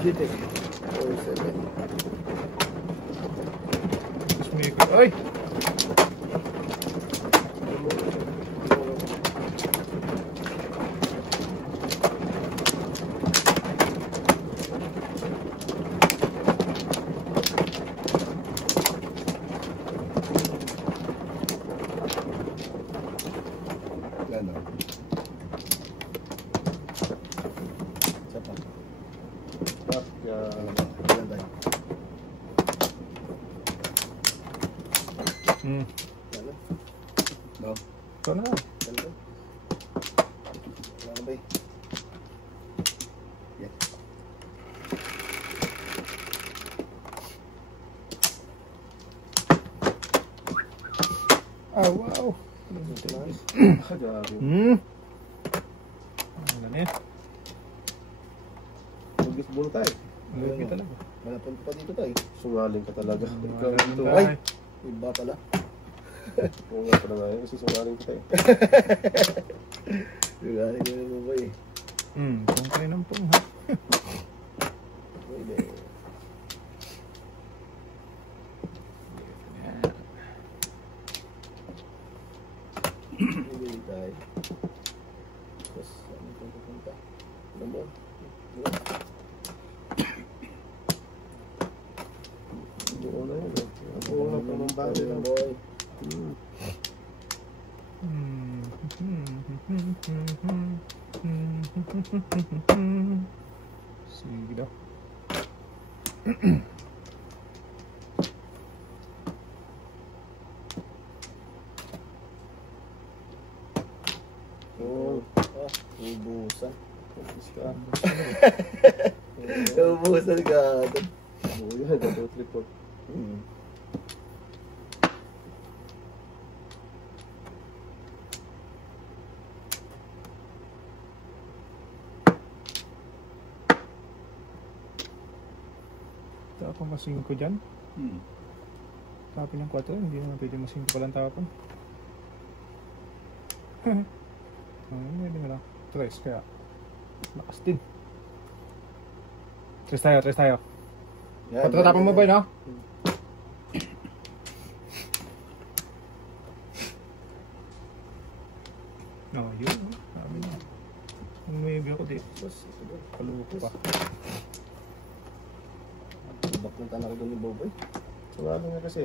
Shit eh. 47. Ay! Ito na. Oh, wow. Ano na yan? Bugis bulo tayo. Lagi talaga. Malapon pa dito tayo. Sungaling ka talaga. Ikaw Sungaling ito. tayo. Ay! Iba pala. Oo nga pala nga yun. Kasi sungaling ka tayo. Sungaling ka na ba eh. Kung kayo ng pong ha. Pwede. Pwede tayo. Tapos ano itong pupunta? Ano mo? Doon na yun. Doon na pamambali lang. Sige daw. Ubusan. Ubusan ka. Oo yun, double triple. Tapon ka 5 dyan. Tapon yung 4, hindi naman pwede mo 5 palang tapon. Hindi mo lang. 3 kaya. Lakas din. 3 tayo. 4 tapon mo ba yun, no? Yun. Sabi na. Maybe ako di. Kaloko pa. Bak na talaga doon ni Boboy. Sungaling nga kasi.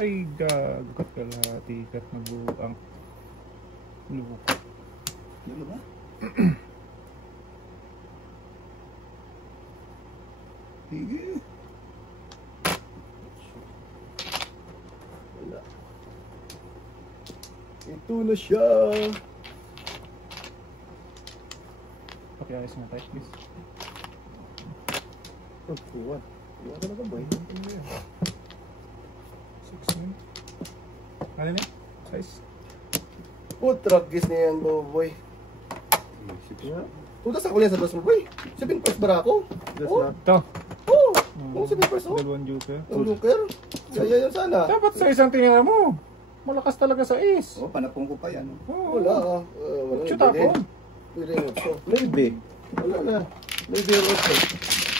Ay, gagat ka lahati kat nagbuang lupa. Ano ba? Sige. Wala. Ito na siya. Pakiayos na tayo, please. Oh, kuwan. Kuwan ka na ka, boy. 6 ano na? Size? Oh, tragis na yan, Boboy. Tudas ako yan sa dos mo, boy. 7 first bara ako. Oh, Ito. oh. Oh, 7 first, oh. Dalawang joker. Ang joker. Kaya yan sana. Dapat sa isang tingin mo. Malakas talaga sa is. Oh, panapong ko pa yan. Wala. Wala. Shoot ako. Pwede yung otso. Maybe. Wala na. Maybe yung otso.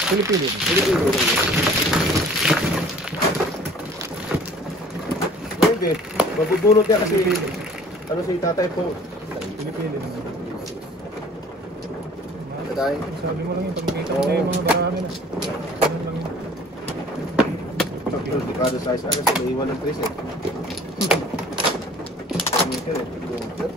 Pili-pili. Maybe. Mabubunot niya kasi ano sa itatay po. Pili-pili. Tatay. Sabi mo lang yun. Pag makita mo na yung mga barami na. Ano lang yun. Pag kada size ano sa maiwan ng trace eh. Meter eh. Meter.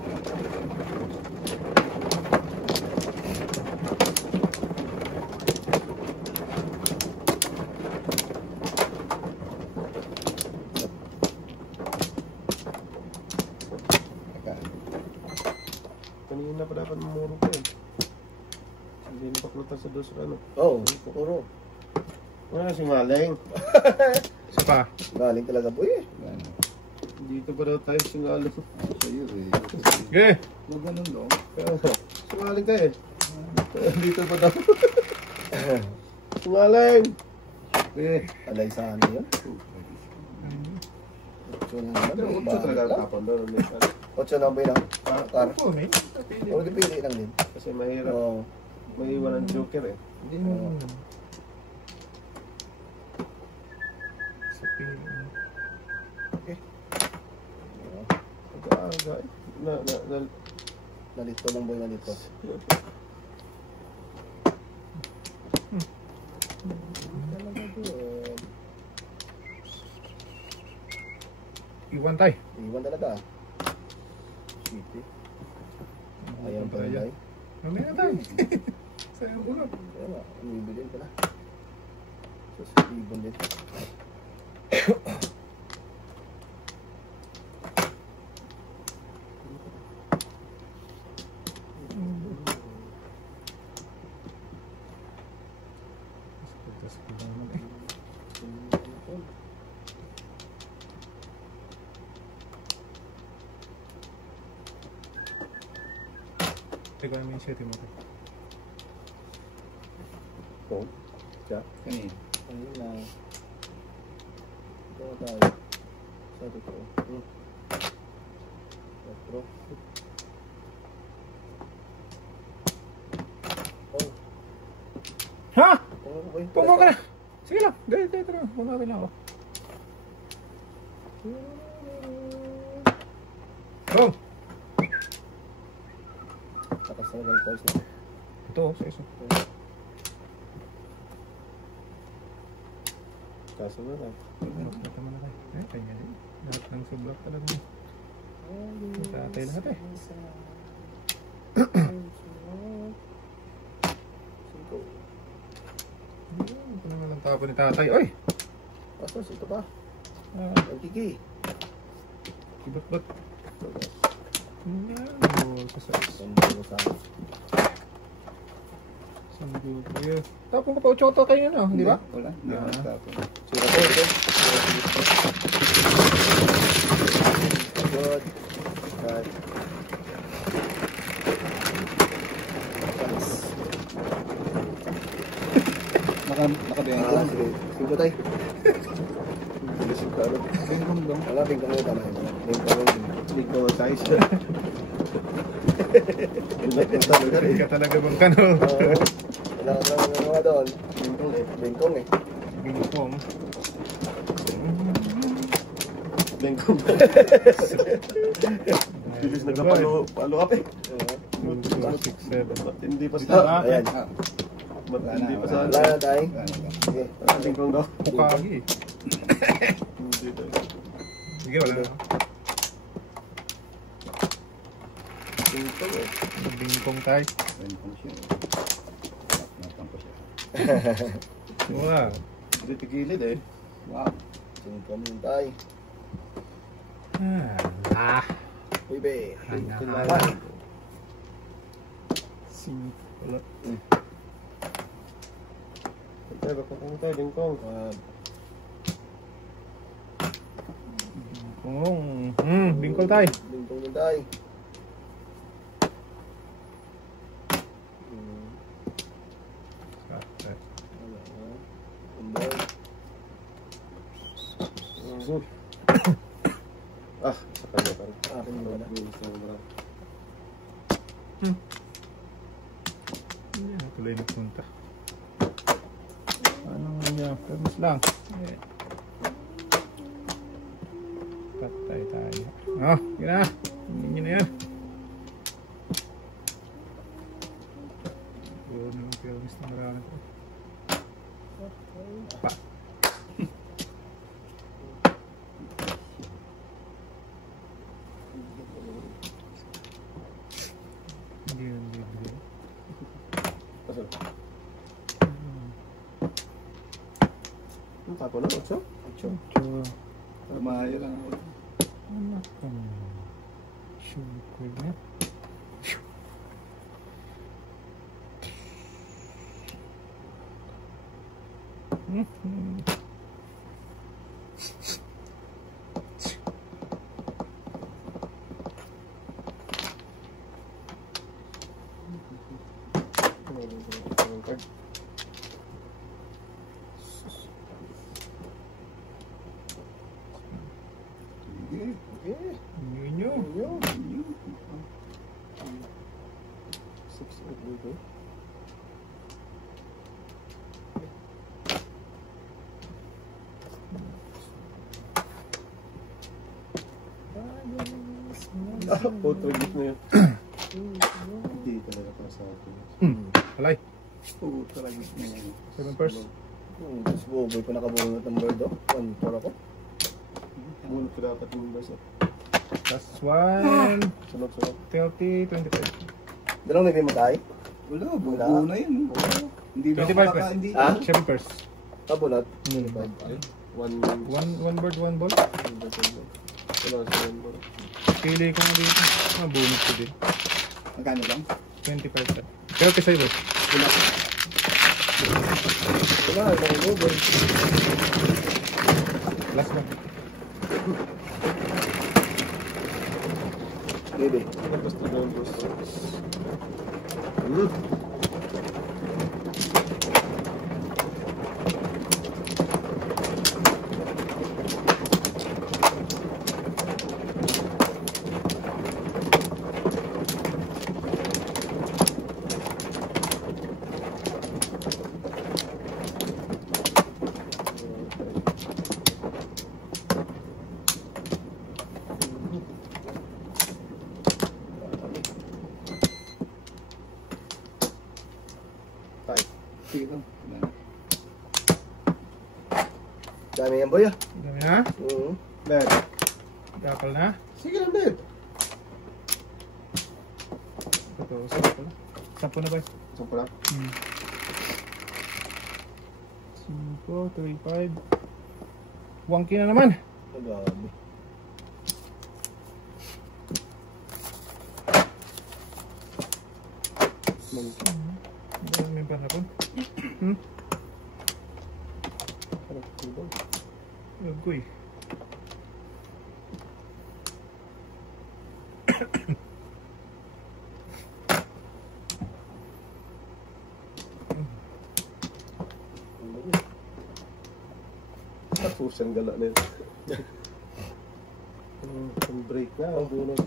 Kanina pa dapat mamuro pa yun. Hindi na paklutan sa dos ano. Oo, puro. Wala si Maleng. Isa pa. Galing talaga po eh. Dito pa daw tayo singalo. Sa'yo eh. Okay. Huwag ganun daw. Singaling ka eh. Dito pa daw. Singaling! Eh, alay sa ano yun? 8 lang naman. Utso talaga ang tapon doon. 8 lang ba yun? Kar. Oh, may. O, dipili lang din. Kasi mahirap. Oo. May iwan ang joker eh. Hindi mo. Sa pili. Aga eh. Nalito lang boy, nalito. Talaga doon. Iwan tayo. Iwan talaga. City. Ayan pa rin ay. Mamaya na tayo. Sayang ulo. Kaya nga, umibilin pala. Sa ibon din. Teka namin yung setting mo. Oh. Siya. Ayun lang. Ito na tayo. Sabi ko. 4. Oh. Ha? Oh, boy. Pumawa ka na. Sige lang. Dito lang. Pumawa lang ako. Oh! Takas na naman calls na. Ito, sa isa. Kaso na lang. Ito mo na kayo. Eh, kanya din. Lahat ng sublak talaga. Tatay lahat eh. Ito naman ang tapo ni tatay. Oy! Pastos, ito pa. Ang kiki. Ibat-bat. Yan. Oh, sa Sambal sa akin. Sanggol ko yun. Tapong ka pa 8 kayo na, di ba? Wala. Hindi ako nagtapon. Sira ko ito. Good. Bye. Nakabenta. Ah, sige. Singko tayo. Bilisip ka ano. Bingkong dong. Wala, bingkong mo tama yun. Bingkong mo. Hindi ko tayo siya. Ilat na talaga Hindi eh. ka talaga bang kano. Oo. Wala ka naman mga doon. Bingkong eh. Bingkong eh. Bingkong. Lengkong. Bilis nagkapalo up eh. 1, 2, 6, 7. Ba't hindi pa Dito sa... na. Ayan. Ba't hindi pa sa... Wala na tayo. Wala na. Sige. Lengkong daw. Pukagi. Hindi tayo. Sige, wala na. Lengkong eh. Bingkong tayo. Bingkong siya. Natang ko siya. Wow. Hindi tigilid eh. Wow. Bingkong mo tayo. Ah. Uy, be. Kailangan. Wala. Kaya baka kung tayo, lengkong. Bingkong. Bingkong tayo. Bingkong mo tayo. Ah, sa kanya pa rin. Akin mo na. Tuloy na punta. Ano nga niya? Permis lang. Patay tayo. Oh, yun na. Hindi na yan. Yun yung permis na marami ko. Pa. Hindi yun libre. Pasal. Ang tapo na, 8? Lumayo lang ako. Anak ko. Sure ko na. Yun yun. Outro gift na yun. Hindi talaga para sa akin. Alay. Oo, talaga. 7 pairs. Diyos ko, boy pa nakabunot ng bird, oh. 1-4 ako. Bunot ko dapat yung basa. Last one. Sunod-sunod. 30, 25. Dalawang hindi mo tayo? Wala, buo na yun. Hindi na 25 ako pairs. hindi. Ha? 7 pairs. Kabunot? One bird, one ball. Pili ko nga dito. Bonus ko din. Magkano lang? 25 sir. 30 sa'yo boss. Wala, ibang boy. Last one. Baby. Basta doon, boss. Sige lang. Dami yan, boy, ah. Dami na. Bed. Gakal na. Sige lang, bed. Ito, sampo na ba? Sampo lang. 5, 35. Wangki na naman. Magabi. May panapon. Agoy. Tapos ang gala na yun. Ang break na, ang bunot.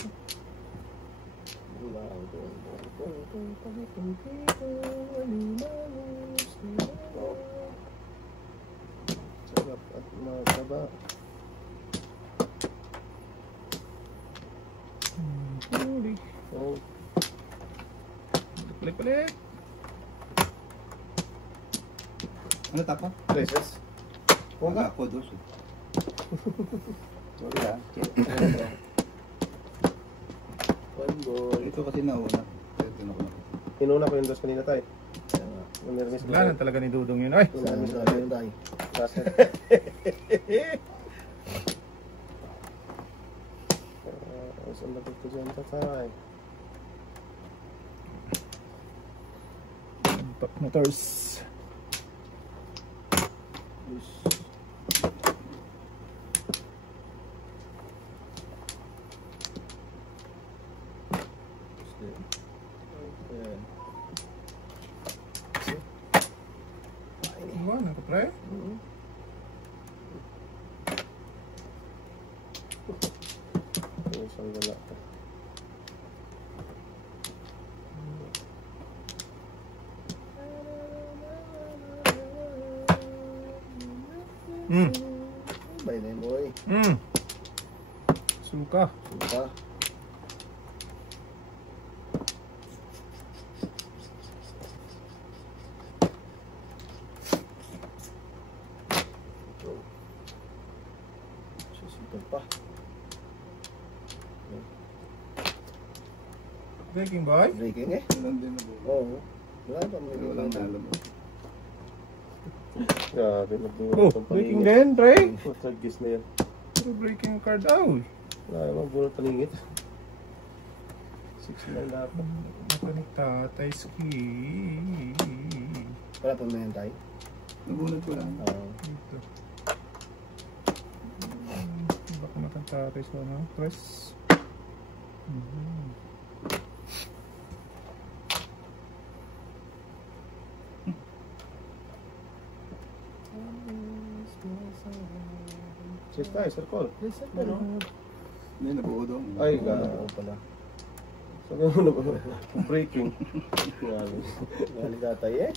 Sarap at mataba. Huli. Oh, Balik-balik. Ano tapa? places. Huwag ako dos. Sorry ha. One ball. Ito kasi nauna. Ito na ko na. Inuna ko yung dos kanina tayo. Umirmis ko. Wala na talaga ni Dudong yun. Ay! Dami yun tayo. Saan na ko dyan tatay? Top motors. Wala na ka pre. Isang gala pa. Bay na yun, boy. Suka. Suka. Susipan pa. Breaking boy. Breaking eh. Walang din na buo. Oo. Wala pa may Walang nalo mo. Grabe, nagdunod Oh, ng breaking palingit. din, pre. Third na yan. Puro breaking card out. Wala naman, bunot palingit. 6 dapat. Mata ni Tatay Ski. Wala pa may tayo. Nabunod ko lang. Dito. Baka matatapos ko, no? Press. Check tayo, circle. Hindi, nabuo doon. Ay, Oo gano'n. pala. Sabi mo na ba? Breaking. Galing tatay eh.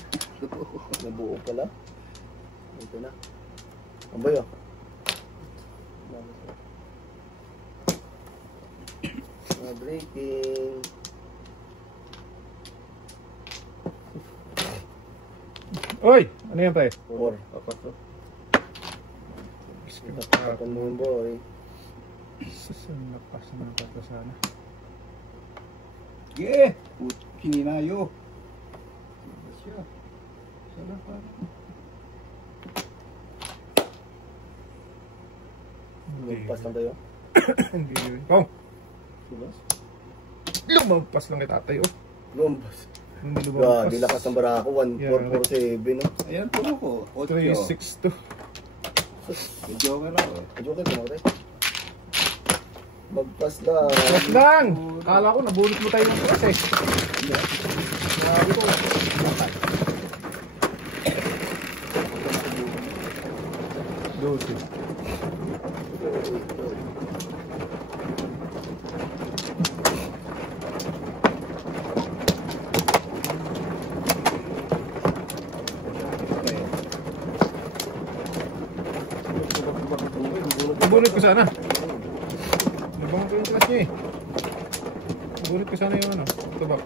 Nabuo pala. Ito na. Ang bayo. Breaking. Oy! Ano yan, pre? 4. Apat to. Tapon mo boy. Lakas na napapasana. Yeah! Hininayo. Siya. Sana pa. Lumagpas lang tayo. Hindi yun. Oh! Sulas? Lumagpas lang kay tatay, oh. Lumabas. Hindi Grabe, lumagpas. lakas ng barako. 1447 no? Ayan, puno ko. 8. 362. May joker ako eh. Joker, kumakatay. Magpas lang. Press lang! Kala ko nabunot mo tayo ng press, eh. Grabe ko. Dosi. Nabunot ko sana. Nabangon ko yung class niya, eh. Nabunot ko sana yung ano. Ito ba?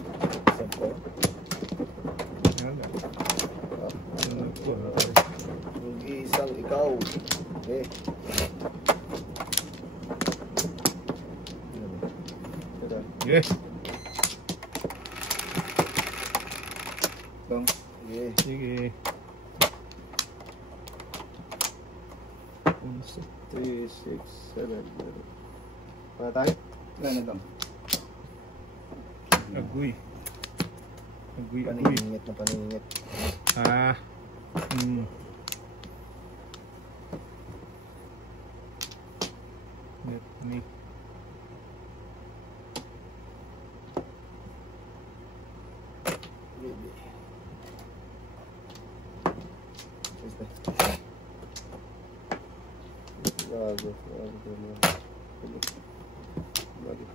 Yan lang. Isang ikaw. Eh. Yes. Bang. Eh. Sige. 3, 6, 7. Para tayo? Wala na lang. Agoy. Agoy, agoy. Paningit na paningit. Ah. Let me.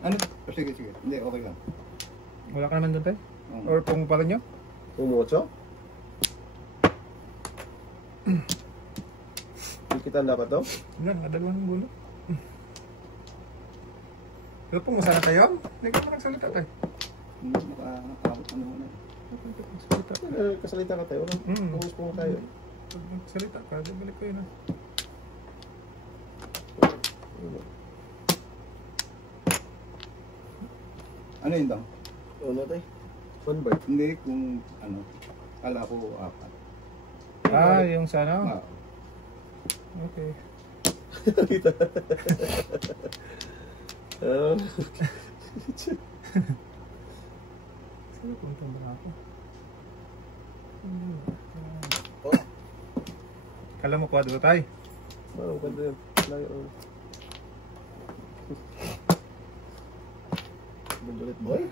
Ano? Sige, sige. Hindi, okay lang. Wala ka naman doon tayo? Oo. Or kung pala nyo? Umuotso? Kita dapat to? Wala, nakadalawa ng bulo. Pero kung masana tayo, hindi ka pa nagsalita tayo. Hindi, ano na. Salita. Kasalita ka tayo. Pumus po tayo. Pag nagsalita ka, balik ko yun. Ano yun daw? Ano tayo? Sunbird. Hindi, kung ano. Kala ko 4. Ah, yung sana? Ah, Okay. Saan punta ba ako? Oh. Kala mo kwadro tayo? Ang ganda yun. Layo. Magulit boy.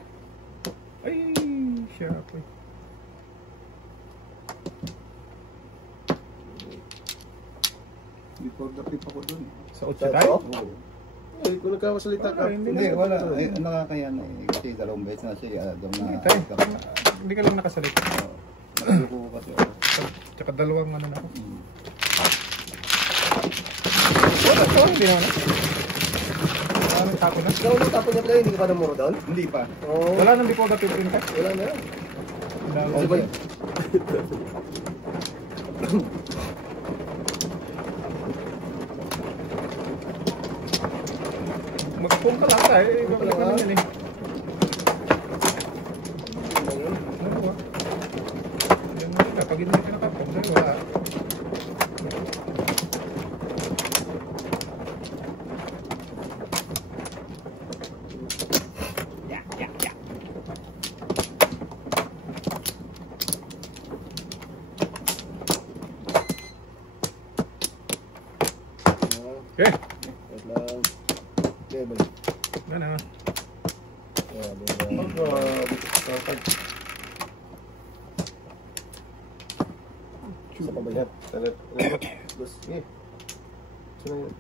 Ay, sharp eh. before the trip ako dun. Sa 8 tayo? Oo. Ay, kung nagkakasalita ka. Hindi Hindi, na- wala. Ay, nakakaya na eh. Kasi dalawang beses na siya. Doon na. Hindi tayo. Hindi ka lang nakasalita. Nakaluko ko kasi ako. Tsaka dalawang ano na ako. Hmm. Wala ko, hindi naman. Anong tapo na? Ikaw ulit tapon niya pala, hindi ka pa namuro doon? Hindi pa. Oo. Wala nang before the 15 tayo. Wala na yan. Wala. Ano ba yun? Magpong ka lang tayo. Ibabalik ka naman yan eh. Ano ba? Yan mo sila. Pag hindi ka nakapag, dahil wala. Yan na. Isa pa ba yan? Dos. Eh. Sino yun?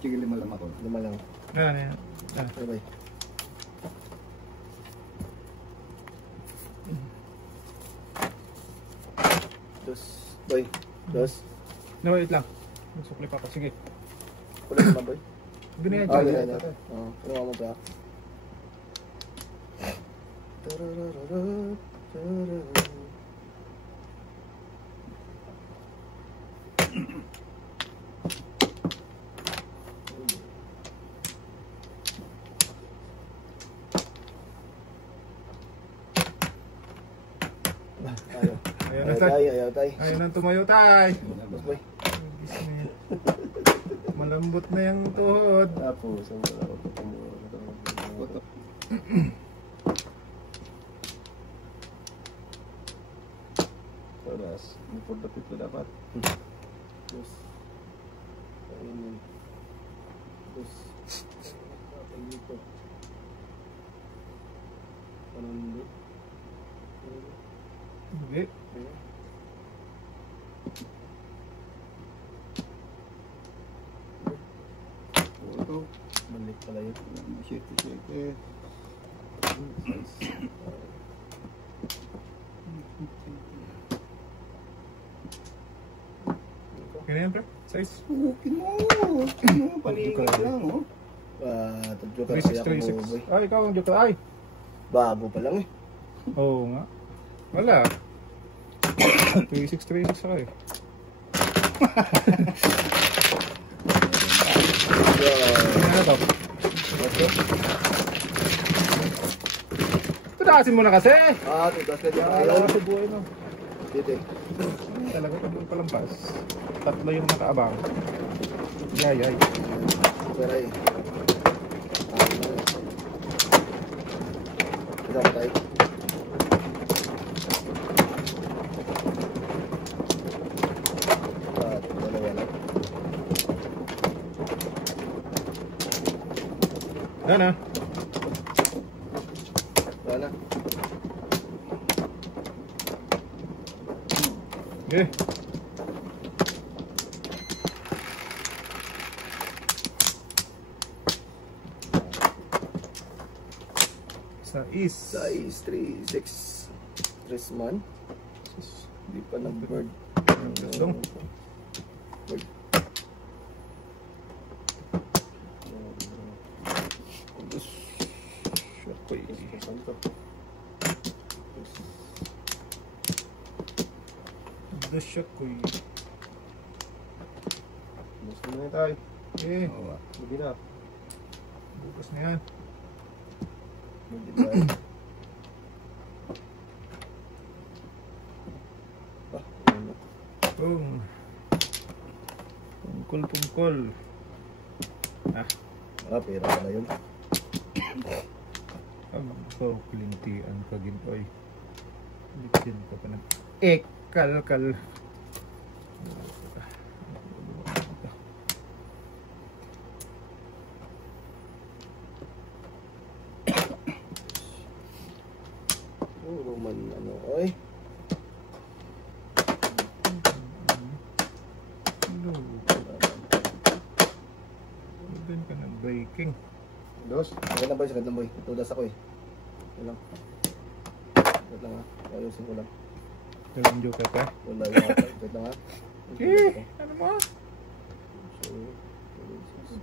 Sige, 5 lang ako. 5 lang. Yan na. Yan. Bye-bye. Dos. Boy. Dos. No, wait lang. Magsukli pa ako. Sige. Kulit naman, boy. Binayad Ah, dyan. ganyan. Oo. Kinuha mo ba? Ayaw. Ayan na Ayaw tay. tayo, ayaw tayo. Ayun ang tumayo tay. Dos, boy. Malambot na yung tuhod. Tapos, ang wala ko pa kumuha. Oras, before the pito dapat. Dos. Ayun. Dos. Ay, dito. Ano hindi? Hindi. Ito. Balik pala yun. Shake. Ganyan pre. Size. Paligid lang, oh. Tadyo ka kaya ako 3636. boy. Ay, ikaw ang joke. Ay. Bago pa lang eh. Oo nga. Wala. 3636 ako eh. Ano to? Tudasin mo na kasi! Tutas ka dyan. Ayaw na sa buhay no. Dito eh. Talaga pag may palampas. 3 yung nakaabang. Yay. Pera eh. Isa pa tayo. Dalawa lang. Yan na. Wala na. Okay. Size 3-6. Trisman. Hindi pa nag-bird. Dong. Bird. Dasyakoy. Gusto mo na tayo. Eh, Oo, ah. Hindi na. bukas na yan. Hindi tayo. Ano? Boom. Pungkol. Pera pala yun. Ang kulintian ka ginoy. Bitin ka pa ng kalkal. Roman ano, oy. Doon ka ng breaking. Dos. Sagad lang boy. Tudas ako eh. Wala lang. Wait lang ha. Ayusin ko lang. Dalang joke ka. Wala lang. Wait lang ha. Ano mo?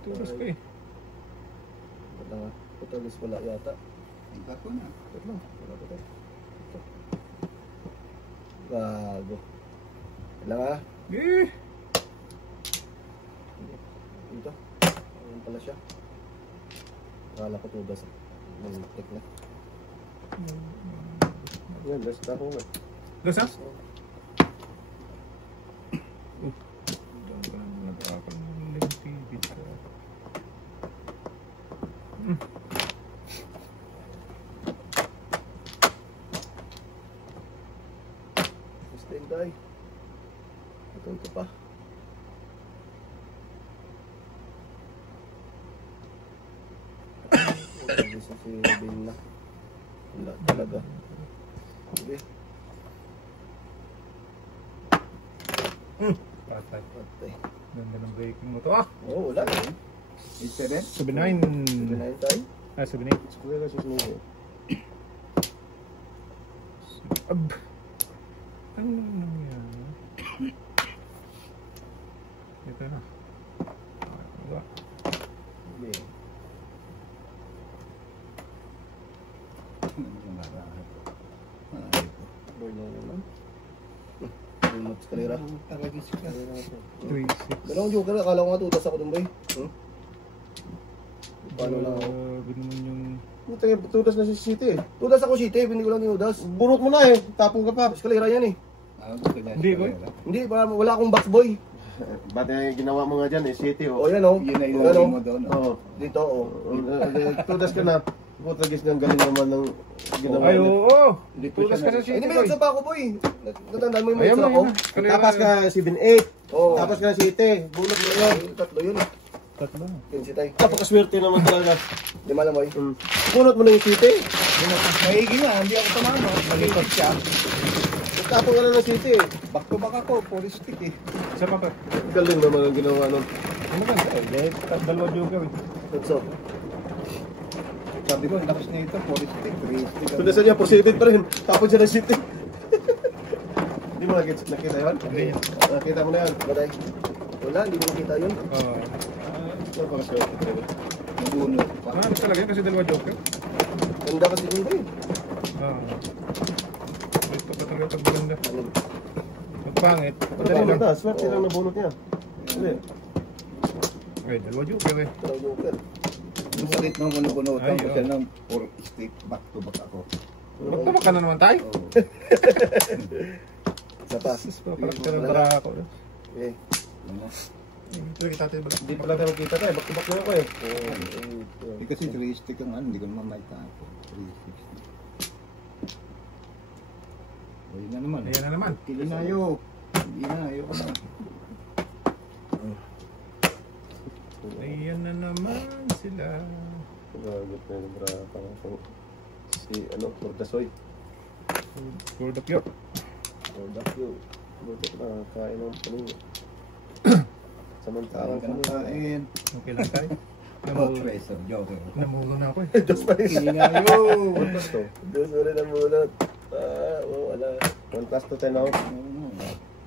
Tulas ka eh. Wait lang ha. Tulis wala yata. Ang tako na. Wait lang. Wala pa tayo. Bago. Wait lang ha. Dito. Ayun pala siya. Akala ko tudas. Nag-tek na. Yan, dos na ako nga. Dos ha? Doon ka nag-aakal ng lentibit. Stand by. Ito pa. Isa si Ben na. Wala talaga. Okay. Patay. Patay. Ganda ng breaking mo to ah. Oo, wala. 8-7? 7-9. 7-9 tayo. Ah, 7-8. Square na siya sumili. Ab. Ano nangyari? Ito na. Diba? Okay. Boy na naman. Remote escalera. 3-6. Dalawang joker, akala ko nga tutas ako dun, boy. Paano na ako? Naman yung... Puta nga, tudas na si City eh. Tudas ako, shit eh. Hindi ko lang tinudas. Bunot mo na eh. Tapong ka pa. Escalera yan eh. Hindi, boy. Hindi, wala akong box, boy. Ba't ginawa mo nga dyan eh, City O, oh. yan o. Yun na Yan, ilagay oh. mo doon. Oo. Dito, o. Tudas ka na. Puta gis ng galing naman ng ginawa Ay, niya. oo. Hindi po Tulas siya ka sa Ay, city, hindi, may boy. extra pa ako, boy. Natandaan mo yung may Ayan extra mo, ko. yun. Escalera. Tapas ka 7-8. Oo. Tapas ka 7. Bunot mo na yun. Tatlo yun. Tatlo. Kinsitay. Napakaswerte naman talaga. Di malam, boy. Bunot mo na yung City. Maigi nga, hindi ako tumama. Malipat siya. Tapong ka na ng City eh. Back to back ako, 4 stick eh. Isa pa pa. Galing naman ang ginawa nun. Ano ba? Eh, dalawa joker eh. Tutso. Sabi ko, lakas na ito, 4 stick, 3 stick. Tudasan niya, proceeded pa rin. Tapon siya ng City. Hindi mo nakita yun? Hindi. Nakita mo na yan. Batay. Wala, hindi ko nakita yun. Oo. Napakaswerte talaga. Nabuno pa. Ano talaga yun kasi dalawa joker. Ganda kasi yun, boy. Oo. Ito pa talaga pag maganda. Ano? Magpangit. Madali lang ta. Swerte lang nabunot niya. Hindi. Okay, dalawa joker eh. Dalawang joker. Yung sakit ng bunubunutan Ay, ko oh. siya ng 4 stick, back to back ako. Magtama ka na naman tayo. Oo. Isa pa. Sus, parang ka ng bara ako. Okay. Ano? Ito kita tayo balik. Hindi pala tayo magkita tayo. Back to back na ako eh. Eh, kasi 3 stick ang ano, hindi ko naman may tapo. 360. O, yun na naman. Ayan na naman. Kili na yun. Hindi na, ayoko na. Ayan na naman sila. Gagot na yung brata. Si ano, Cordasoy. For the pure. Barbecue. Buti na, kain ng paling. Parang Samantalang ka nang kain. Okay lang tayo. Oh, preso, joker. Namulo na ako eh. Dos pa rin. Kili na yun. Plus to. Dos pa rin ang bunot. Wala. 1 plus to 10 out.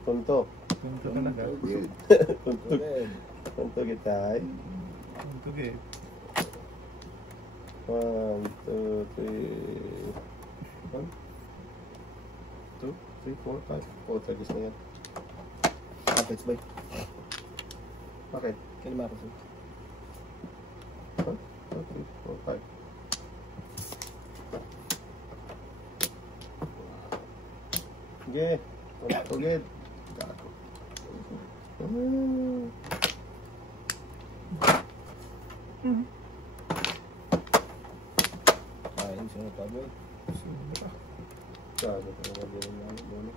Punto. Punto talaga. Punto. Okay. Punto kita. Punto eh. 1, 2, 3. 1, 2, 3, 4, 5. Oh, tagis na yan. Apex boy. Bakit? Kaya Marcos. 1, 2, 3, 4, 5. Sige. Tugid. Gago. Ayun, sino pa boy? Gago. Hindi naman muna.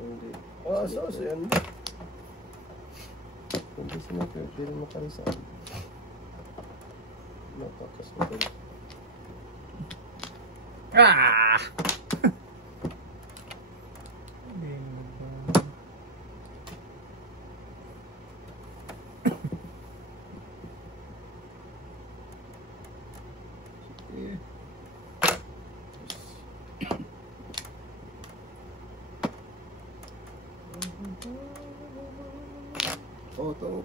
Hindi. So yan. Hindi sinabi. Hindi rin makarisan. Napakaswerte. Ah! Toto.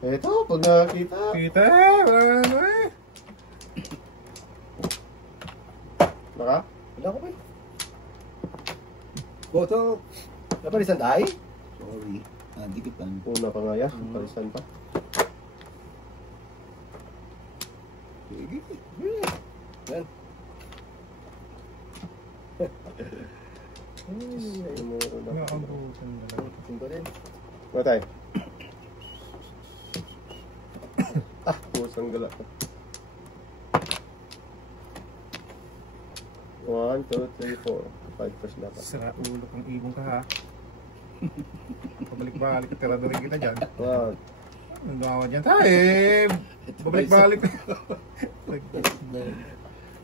Eto, pag nakakita. Kita! Ano eh? Naka? Wala ko boy. Toto. Napalisan tayo? Sorry. Dikitan. Una pa nga yan. Parisan pa. Sige. Yan. Nakabutan na lang. Tingko din. Matay. Kusang gala ka. 1, 2, 3, 4. 5 first dapat. Sira ulo kang ibong ka ha. Pabalik-balik, tirado rin kita dyan. Wow. Ang gawa dyan tayo. Babalik-balik.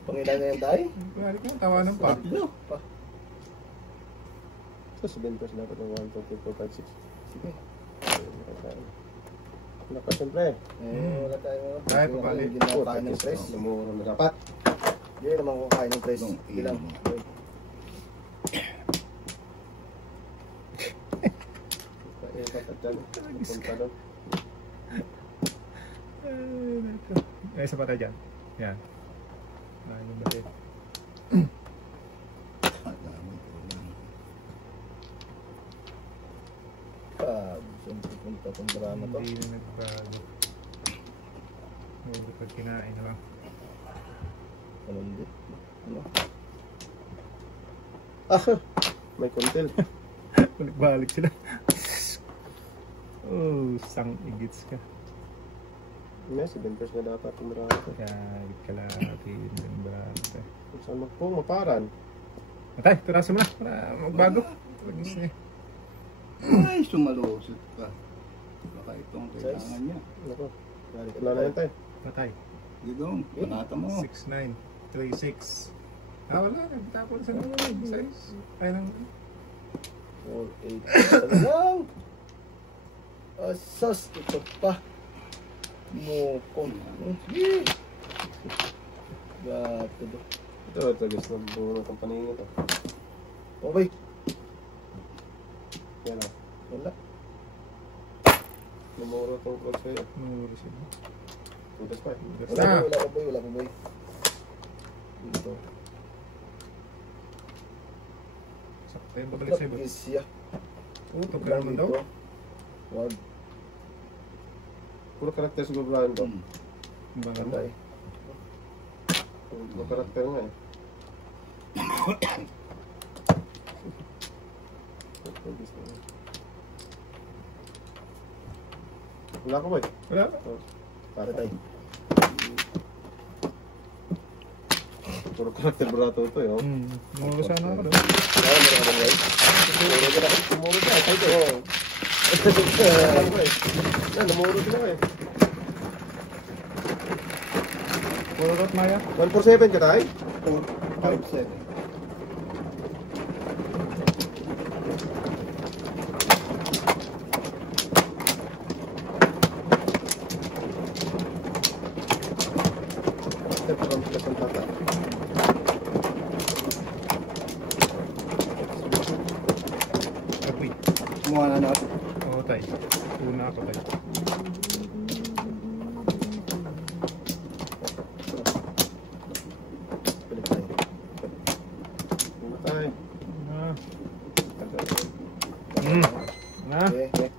Pangilan na yan tayo? Balik mo, tawanan pa. So, 7 first dapat ng 1, 2, 3, 4, 5, 6. Sige. Naka, siyempre. Wala tayo. Ay, papali. Hindi na kain ng stress. Lumuro na dapat. Hindi naman ko kain ng stress. Hindi lang. Dapat dyan. Punta doon. Ay, isa pa tayo dyan. Yan. Ay, yung balit. Siyempre punta itong drama to. Hindi na nagbago. Huwag pag kinain na lang. Malundi. Ano? May kuntil. Balik sila. Oh, sang igits ka. May 7 first na dapat. Marami. Kagit ka natin. Ganda. Saan maparan? Matay, tirasan mo na. Para magbago. Lagis niya. Ay, sumalusot ka. Baka itong kailangan niya. Ako. Wala na yan tayo. Matay. Gidong, panata mo. 6-9. 3-6. Ah, wala. Nagtapon sa naman. 6. Ay, nang... 4, 8. Ano lang? Asas, ito pa. Mukong. Sige. Gato do. Ito gusto ng buo ng paningin ito. Okay. Yan o. Wala. Lumuro itong close sa'yo. Nanguri siya. Butas pa eh. Wala ko boy. Wala ko boy. Dito. Sakto yung babalik sa'yo. Lapis siya. Ito ka naman daw. Wag. Puro karakter sa goblaan ko. Bago. Patay. Puro karakter nga eh. Wala ko ba eh? Wala. Patay. Puro karakter barato ito eh. Oh. Nanguri sana ako daw. Wala mo na boy. Lumuro ka. Tayo ko. Lumuro sila eh. Puro rot Maya. 147 ka tayo? 4, 5, 7. Kapit. Kumuha na natin. Oo, tay. Una ako, tay. Balik tayo. Tayo. Ah. Ah. Okay, okay.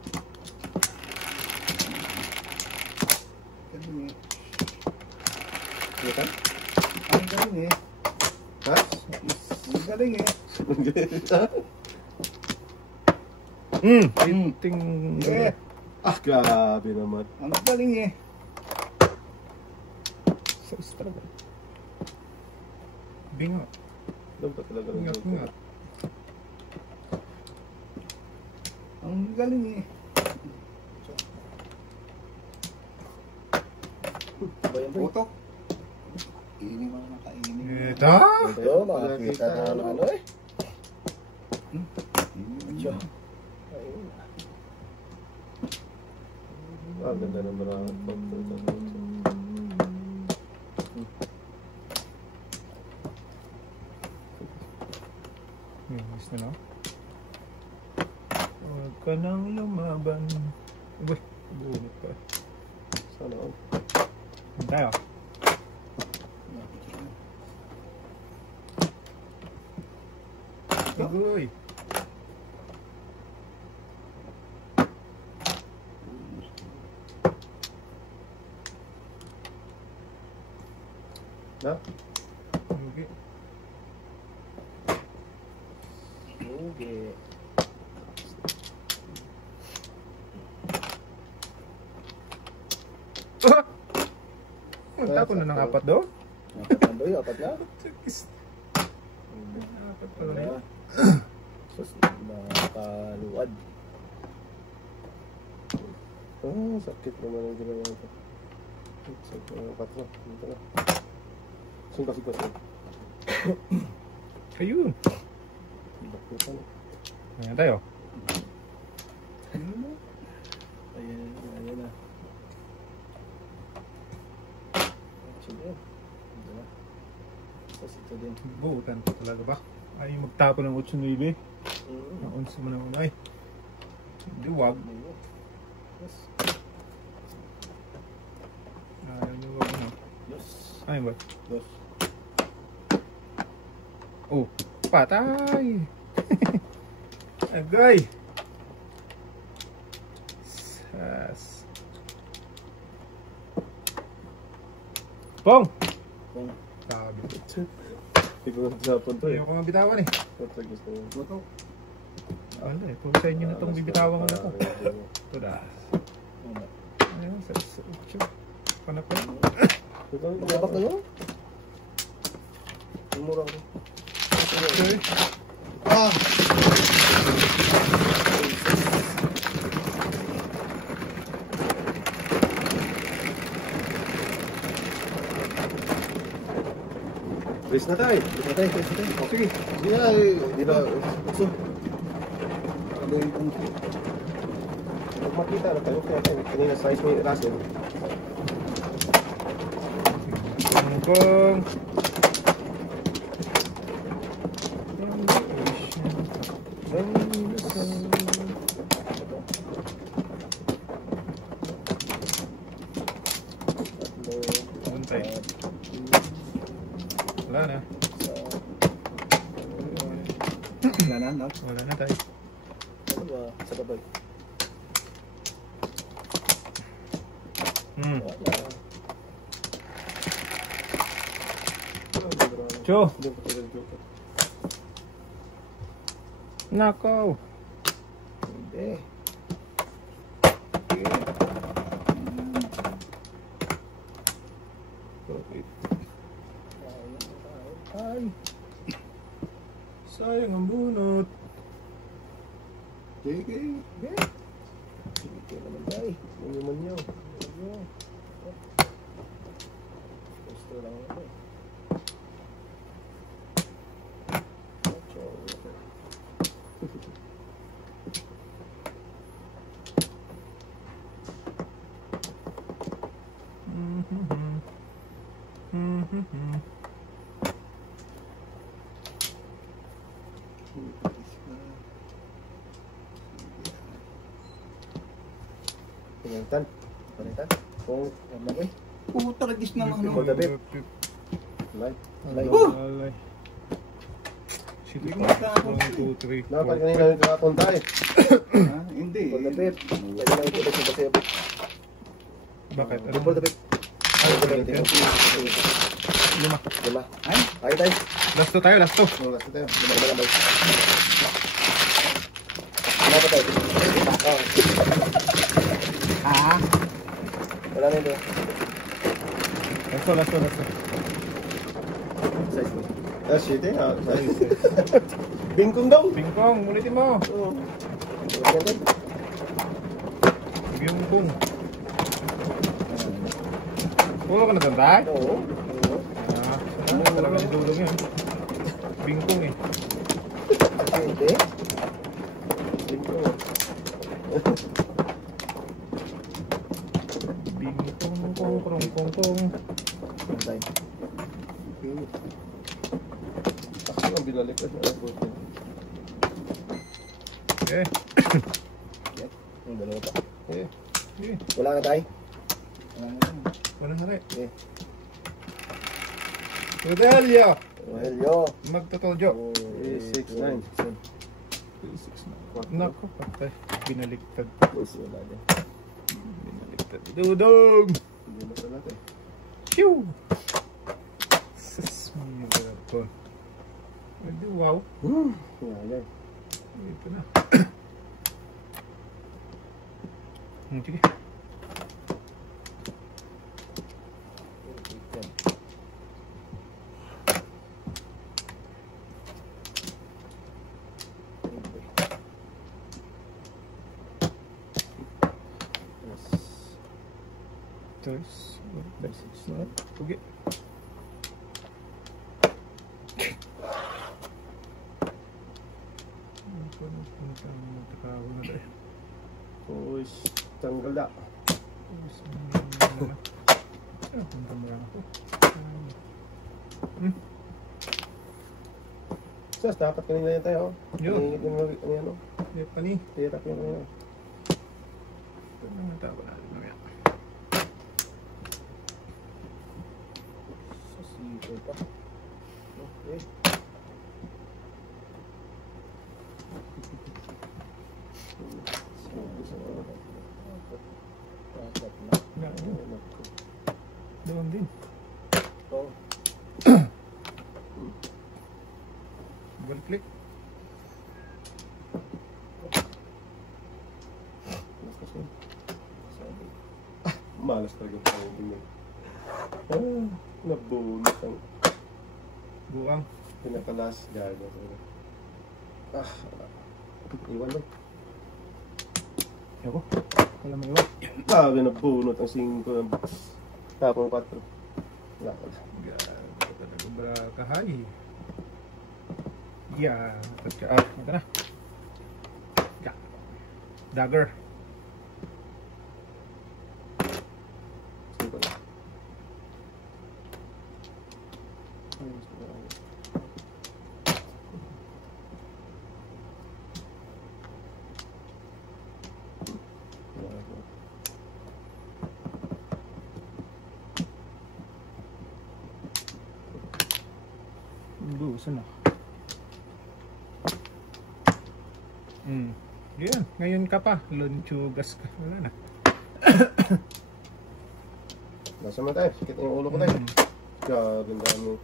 Galing eh. Ano ka? Ang galing eh. Ha? Ang galing eh. Ting. Eh, Ah, grabe naman. ang galing eh. Sa talaga. Bingo. Doon pa talaga ng Bingo, joke. bingo. Ang galing eh. Ba yun boy? Putok. Ini mo na kainin. Ito. Ito, makakita na ng ano eh. Tiyo. Ayun. Ah, ganda ng maraming pagpunta. Yes na no? Huwag ka nang lumaban. Uy, bunot ka. Sana all. Tayo. Uy. Na? Okay. Okay. Magtapon na ng apat do? Apat na doy, apat na. Apat pa rin. Sus, nakaluwad. Sakit naman ang ginawa ito. Sakit naman ang patro. Dito na. Singka-singka siya. Ayun. Bakit na. Ayan tayo. Ayan na. Sige. Ito na. Tapos ito din. Buutan ko talaga ba? Ay, magtapon ng 8-9. Naon sa manang ay. Hindi, wag. Yes. Ano ba ano? Yes. Ay ba? Yes. Oh, patay! Agay! Sas. Pong! Pong. Sabi. Siguro sa punto eh. Ayaw ko nga bitawan eh. Ito gusto mo. Buto. Ano eh, kung sa inyo na itong bibitawan ko na ito. Ito da. Ayun, sa 8. Panak ko. Dapat na yun? Umura ko. Okay. Ah! Race na tayo. Patay. Sige. Hindi na eh. Di ba? Gusto. Ano yung kung Pag makita na tayo, kaya tayo. Kanina size ni Russell. Kung Buntay. Wala na. wala na, no? Wala na tayo. Ano ba? Sa babay. Cho. Hindi ko talaga joke. Nako. Hindi. Ay. Sayang ang bunot. Sige. Sige naman tayo. Ano naman yun? Gusto lang ito. Pinitan. Panitan? Kung Yan lang eh. Puta, ragis naman, no? Ipon gabi. Light. Alay. Alay. Sige Hindi ko pa. makakapon. 1, 2, 3, Dapat 4. kanina yung kakapunta eh. Ha? Hindi. Ipon na pip. Lagi lang ipon sa sayo. Bakit? Ano? Ipon na pip. Ay, ipon na pip. 5. Lima. Ay, Ay, tayo. Last 2 tayo, last 2. Wala sa tayo. Lima tayo. Wala pa tayo. ha? Wala na ito. Last 2, last 2, last 2. Size mo. Ah, shit eh. Bingkong daw. Pingpong, ulitin mo. Oo. Ganyan. Bingkong. Pulo ka na tantay? Oo. Talaga ni Dudong yun. Bingkong eh. Hindi. Bingkong. Bingkong, kong. Tayo. Ako ang binalik ko. Eh. Ang dalawa pa. Eh. Wala na tayo. Wala na rin. Eh. Rodelio! Well, yo. Magtotodyo. 369. 369. Nako, patay. Binaliktad. Wala din. Binaliktad. Dudong! Hindi na pala natin. Shoo! Sus, may gapon. Hindi, wow. Yan. Ito na. Sige. Tres. Pugi. Push. Tanggal na. Sas, dapat kanina yan tayo. Yo. Ano? Pani. Tirap yun kanina. Sa siko pa. Okay. Dapat na. Doon din. Oh. Double click. Malas talaga pa yung tingin. Nabunot ang Buang. pinakalas gaga. Iwan lang. Ako. Wala mo iwan. Grabe, nabunot ang 5. Tapong 4. Wala ka lang. Gago talaga ba kahay. Yeah. Ito na. Dagger. 5 lang. Busan na. Yan. Ngayon ka pa. Lunchugas ka. Wala na. Nasa mo tayo? Sikit yung ulo ko tayo. Grabe, ang dami.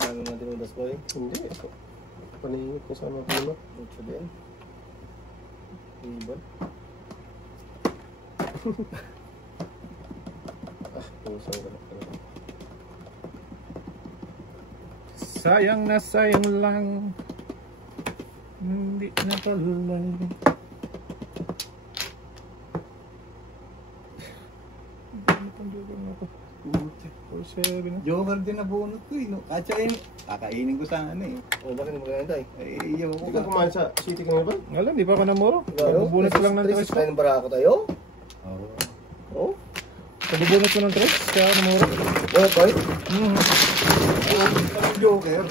Lalo na dinudas ko eh. Hindi. Paningit ko sa mga puno. Mucho din. Ibon. Pusang galak talaga. Sayang na sayang lang. Hindi na palulay. Joker din na bunot ko eh. No? At saka yun, kakainin ko sana eh. O, bakit mo ganyan tayo? Eh, yung Hindi ka kumain sa city kanina ba? Wala, di pa ako namuro. Bubunot ko lang ng tres ko. Kain bara ako tayo? Oo. Oh? Bubunot ko ng tres. Kaya namuro. Oh, boy? Joker.